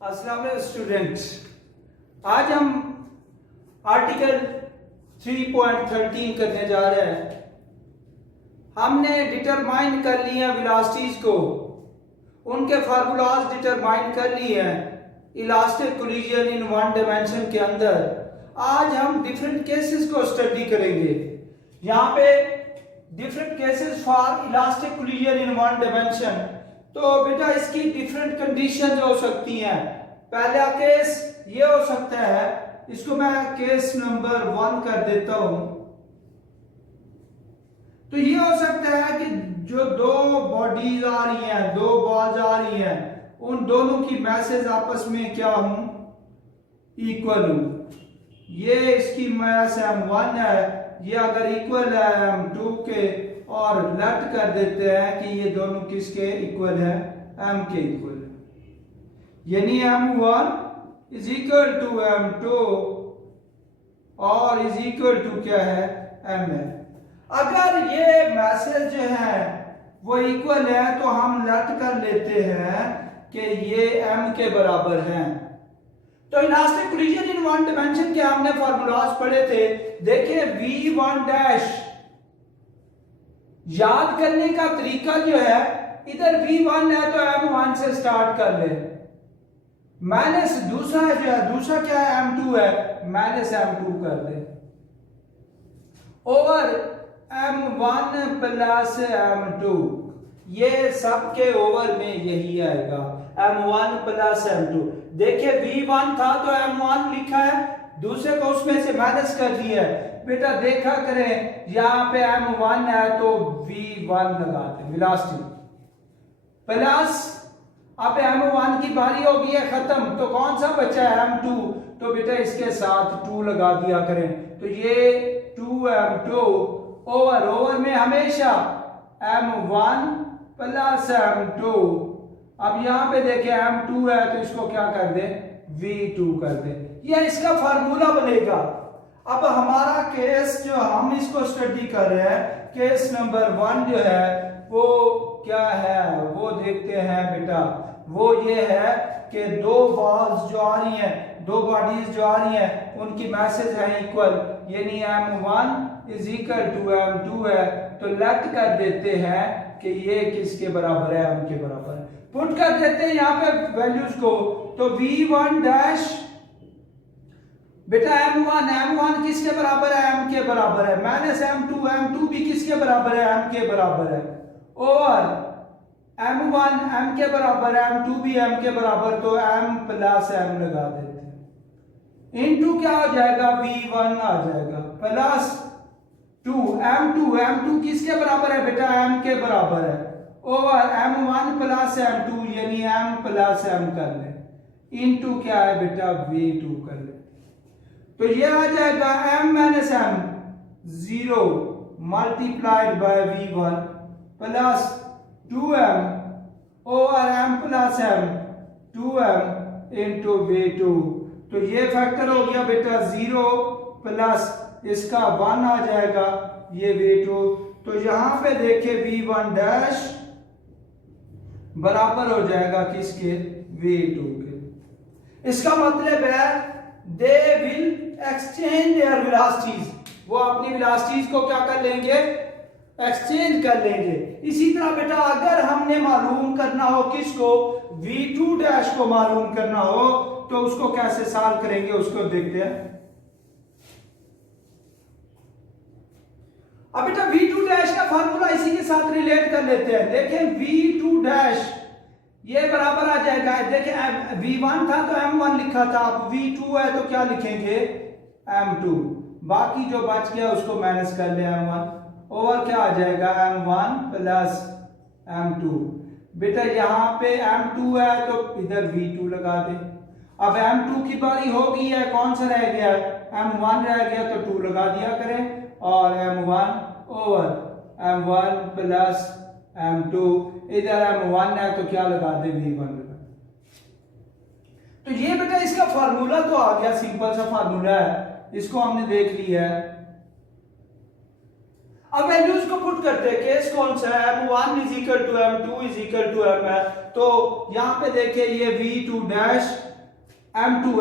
अस्सलाम वालेकुम स्टूडेंट्स। आज हम आर्टिकल 3.13 करने जा रहे हैं। हमने डिटरमाइन कर लिए हैं वेलोसिटीज को, उनके फार्मूलाज डिटरमाइन कर लिए हैं elastic collision in one dimension के अंदर। आज हम डिफरेंट केसेस को स्टडी करेंगे। यहाँ पे different cases for elastic collision in one dimension. तो बेटा इसकी डिफरेंट कंडीशन हो सकती हैं। पहला केस ये हो सकता है, इसको मैं केस नंबर 1 कर देता हूं। तो ये हो सकता है कि जो दो बॉडीज आ रही हैं, दो बॉल्स आ रही हैं, उन दोनों की मैसेज आपस में क्या हूं, इक्वल हूं। ये इसकी मैस m1 है, ये अगर इक्वल है m2 के, और लेट कर देते हैं कि ये दोनों किसके इक्वल है, m के इक्वल है। यानी m1 is equal to m2 और इज इक्वल टू क्या है, m है। अगर ये मैसेज जो है वो इक्वल है तो हम लेट कर लेते हैं कि ये m के बराबर हैं। तो elastic collision in one dimension के हमने फार्मूलाज पढ़े थे। देखिए v1 डैश, याद करने का तरीका जो है, इधर v1 है तो m1 से स्टार्ट कर ले, माइनस दूसरा जो है, दूसरा क्या है, m2 है, माइनस m2 कर दे, ओवर m1 प्लस m2। ये सब के ओवर में यही आएगा, m1 प्लस m2। देखिए v1 था तो m1 लिखा है, दूसरे को उसमें से माइनस कर दिया है। बेटा देखा करें, यहाँ पे m1 है तो v1 लगाते हैं वेलोसिटी प्लस, अब m1 की बारी हो गई है खत्म, तो कौन सा बचा है, m2। तो बेटा इसके साथ 2 लगा दिया करें, तो ये 2m2 ओवर में हमेशा m1 प्लस m2। अब यहाँ पे देखें m2 है तो इसको क्या कर दे, v2 कर दे। यह इसका फार्मूला बनेगा। अब हमारा केस जो हम इसको स्टडी कर रहे हैं, केस नंबर 1 जो है वो क्या है, वो देखते हैं बेटा। वो ये है कि दो बॉल्स जो आ रही हैं, दो बॉडीज जो आ रही हैं, उनकी मैसेज है इक्वल, यानी m1 is equal to m2 है। तो लेट कर देते हैं कि ये किसके बराबर है, m के बराबर है। पुट कर देते हैं यहाँ पे वैल्यूज को, तो v1 डैश बेटा m1 किसके बराबर है, m के बराबर है, माइनस m2 भी किसके बराबर है, m के बराबर है, ओवर m1 m के बराबर है, m2 भी m के बराबर, तो m प्लस m लगा देते हैं। इनटू क्या हो जाएगा, v1 आ जाएगा, प्लस 2 m2 किसके बराबर है बेटा, m के बराबर है, ओवर m1 प्लस m2 यानी m प्लस m कर ले, इनटू क्या है बेटा, v2 कर ले। तो ये आ जाएगा m minus m 0 multiplied by v1 plus 2m over m plus m 2m into v2। तो ये फैक्टर हो गया बेटा 0 प्लस इसका 1 आ जाएगा, ये v2। तो यहां पे देखे v1 डैश बराबर हो जाएगा किसके, v2 के। इसका मतलब है they will exchange there velocities, वो अपनी वेलोसिटीज को क्या कर लेंगे, एक्सचेंज कर लेंगे। इसी तरह बेटा अगर हमने मालूम करना हो किसको, v2 डैश को मालूम करना हो, तो उसको कैसे सॉल्व करेंगे, उसको देखते हैं। अब बेटा v2 डैश का फार्मूला इसी के साथ रिलेट कर लेते हैं। देखें v2 डैश ये बराबर आ जाएगा, देखिए v1 था तो m1 लिखा था, अब v2 है तो क्या लिखेंगे, m2। बाकी जो बच गया उसको माइनस कर ले m1, ओवर क्या आ जाएगा, m1 प्लस m2। बेटा यहाँ पे m2 है तो इधर v2 लगा दे। अब m2 की बारी हो गई है, कौन सा रह गया, m1 रह गया, तो 2 लगा दिया करें, और m1 over m1 plus m2, इधर m1 है तो क्या लगा दे, v1 लगा। तो ये बेटा इसका फार्मूला तो आ गया, सिंपल सा फार्मूला है, इसको हमने देख लिया है। अब वैल्यूज को पुट करते हैं, केस कौन सा है, m1 is equal to m2 is equal to m है। तो यहां पे देखिए ये v2 डैश m2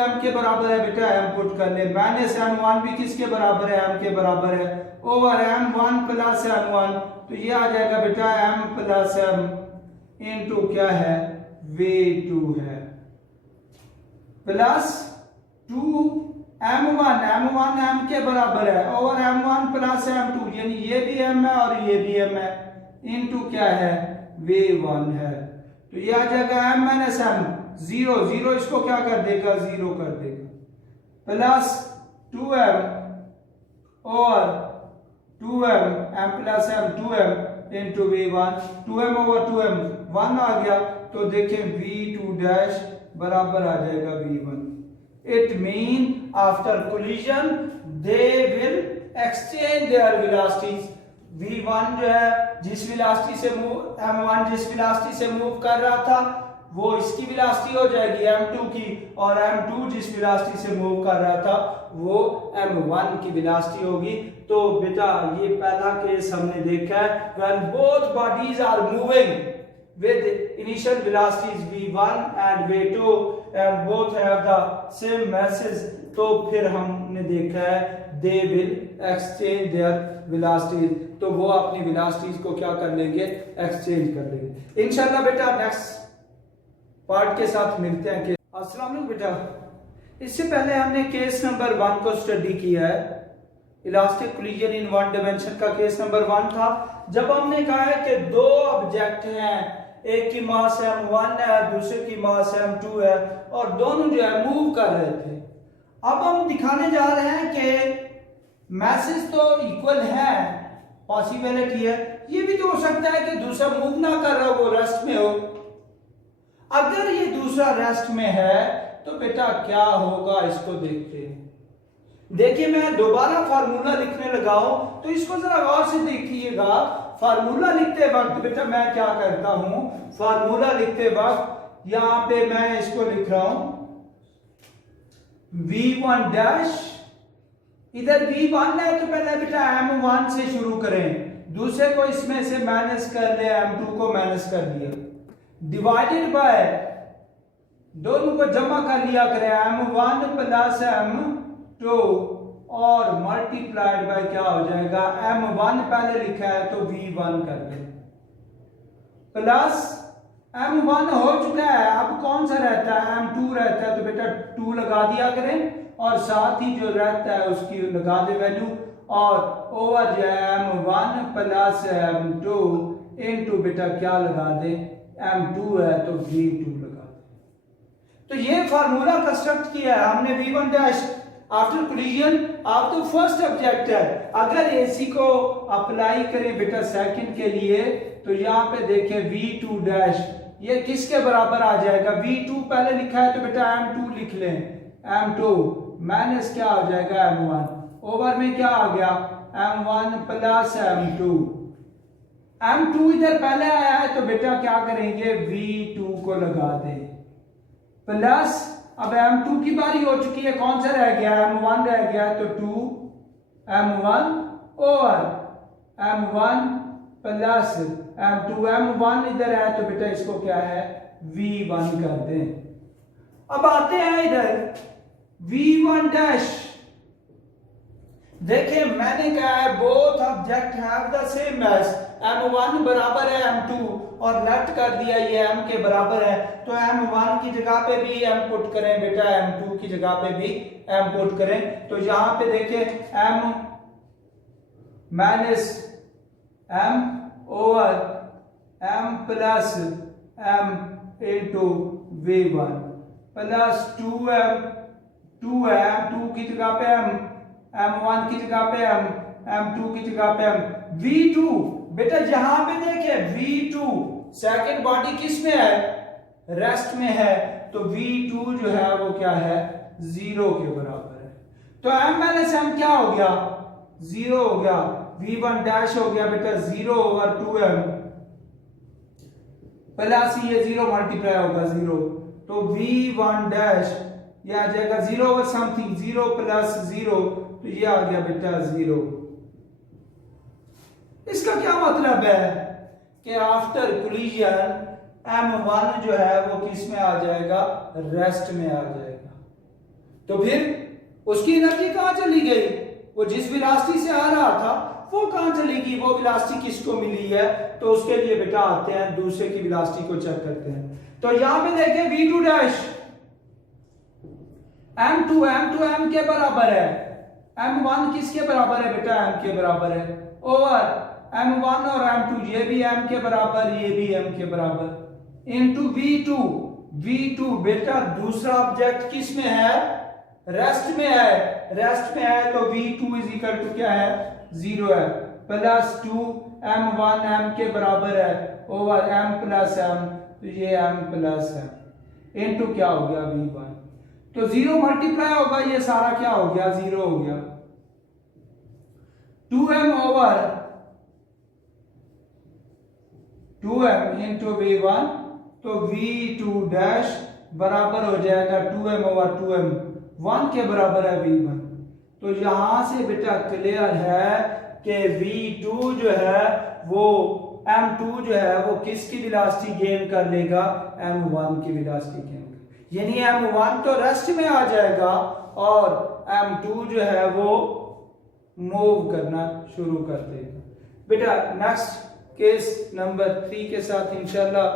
m के बराबर है बेटा, m पुट कर ले, माइनस m1 भी किसके बराबर है, m के बराबर है, ओवर m1 प्लस m1, तो ये आ जाएगा बेटा m प्लस m इनटू क्या है, v2 है, प्लस 2 m1 m के बराबर है, ओवर m1 प्लस m2, यानी ये भी m है और ये भी m है, इनटू क्या है, v1 है, तो ये आ जाएगा m माइनस m, जीरो इसको क्या कर देगा, जीरो कर देगा, प्लस 2m और 2m m plus m 2m into v1, 2m over 2m 1 आ गया, तो देखें v2 डैश बराबर आ जाएगा v1। It mean after collision they will exchange there velocities, v1 जो है जिस वेलोसिटी से मूव, m1 जिस वेलोसिटी से मूव कर रहा था वो इसकी वेलोसिटी हो जाएगी m2 की, और m2 जिस वेलोसिटी से मूव कर रहा था वो m1 की वेलोसिटी होगी। तो बेटा ये पहला केस हमने देखा है, when both bodies are moving with initial velocities v1 and v2 and both have the same masses, तो फिर हमने देखा है they will exchange their velocities, तो वो अपनी velocities को क्या कर लेंगे, exchange कर लेंगे। इंशाल्लाह बेटा नेक्स्ट पार्ट के साथ मिलते हैं। अस्सलाम वालेकुम बेटा, इससे पहले हमने केस नंबर 1 को स्टडी किया है, elastic collision in one dimension का केस नंबर 1 था, जब हमने कहा है कि दो ऑब्जेक्ट हैं, एक की मास m1 है, दूसरे की मास m2 है, और दोनों जो है मूव कर रहे थे। अब हम दिखाने जा रहे हैं कि मैसेज तो इक्वल है, पॉसिबिलिटी है, ये भी तो हो सकता है कि दूसरा मूव ना कर रहा हो, वो रेस्ट में हो। अगर ये दूसरा रेस्ट में है तो बेटा क्या होगा, इसको देखते हैं। देखिए मैं दोबारा फार्मूला लिखने लगा हूं, तो इसको जरा गौर से देखिएगा। फार्मूला लिखते वक्त बेटा मैं क्या करता हूं, फार्मूला लिखते वक्त यहां पे मैं इसको लिख रहा हूं v1 डैश, इधर v1 है तो पहले बेटा m1 से शुरू करें, दूसरे को इसमें से माइनस कर ले, m2 को माइनस कर दिया, डिवाइडेड बाय, दोनों को जमा कर लिया करें, m1 प्लस m2 और मल्टीप्लाइड बाय क्या हो जाएगा, m1 पहले लिखा है तो v1 कर दे, प्लस m1 हो चुका है, अब कौन सा रहता है, m2 रहता है, तो बेटा 2 लगा दिया करें, और साथ ही जो रहता है उसकी लगा दे वैल्यू, और ओवर जो है m1 प्लस m2 इनटू बेटा क्या लगा दे, m2 है तो v2 लगा दे। तो ये फार्मूला कंस्ट्रक्ट किया है हमने, v1 dash after collision of the first object है। अगर एसी को अप्लाई करें बेटा सेकंड के लिए, तो यहाँ पे देखें v2 डैश, ये किसके बराबर आ जाएगा, v2 पहले लिखा है तो बेटा m2 लिख लें, m2 माइनस क्या हो जाएगा m1, ओवर में क्या आ गया m1 प्लस m2, m2 इधर पहले आया है तो बेटा क्या करेंगे, v2 को लगा दें, प्लस अब m2 की बारी हो चुकी है, कौन सा रह गया, m1 रह गया, तो 2 m1 और m1 प्लस m2, m1 इधर है तो बेटा इसको क्या है, v1 कर दें। अब आते हैं इधर v1 डैश, देखिए मैंने कहा है both object have the same mass, m1 बराबर है m2 और लेफ्ट कर दिया ये m के बराबर है, तो m1 की जगह पे भी m पुट करें बेटा, m2 की जगह पे भी m पुट करें, तो यहां पे देखिए m minus m over m plus m into v1 plus 2m, 2 है, m2 की जगह पे m, m1 की जगह पे m, m2 की जगह पे m, v2 बेटा जहां पे देखे v2 सेकंड बॉडी किस में है, रेस्ट में है, तो v2 जो है वो क्या है, 0 के बराबर है, तो m माइनस m क्या हो गया, 0 हो गया, v1 डैश हो गया बेटा 0 ओवर 2m प्लस ये 0 मल्टीप्लाई होगा 0, तो v1 डैश ये आ जाएगा 0 ओवर समथिंग, 0 प्लस 0, तो ये आ गया बेटा 0। इसका क्या मतलब है कि आफ्टर कोलिजन m1 जो है वो किस में आ जाएगा, रेस्ट में आ जाएगा। तो फिर उसकी एनर्जी कहां चली गई, वो जिस वेलोसिटी से आ रहा था वो कहां चली गई, वो वेलोसिटी किसको मिली है। तो उसके लिए बेटा आते हैं दूसरे की वेलोसिटी को चेक करते हैं। तो यहां पे देखें v2 डैश m2 m के बराबर है, m1 किसके बराबर है बेटा, m के बराबर है, ओवर m1 और m2 ये भी m के बराबर, ये भी m के बराबर, इनटू v2 बेटा दूसरा ऑब्जेक्ट किस में है, रेस्ट में है, रेस्ट में है तो v2 इज इक्वल टू क्या है, 0 है, प्लस 2 m1 m के बराबर है ओवर m प्लस m, तो ये m प्लस m इनटू क्या हो गया v1, तो 0 मल्टीप्लाई होगा, ये सारा क्या हो गया, 0 हो गया, 2m over 2m into v1, तो v2 डैश बराबर हो जाएगा 2m ओवर 2m, 1 के बराबर है v1। तो यहां से बेटा क्लियर है कि v2 जो है वो m2 जो है वो किसकी वेलोसिटी गेन कर लेगा, m1 की वेलोसिटी गेन कर, यानी m1 तो रेस्ट में आ जाएगा और m2 जो है वो मूव करना शुरू कर देगा। बेटा नेक्स्ट केस नंबर 3 के साथ इंशाल्लाह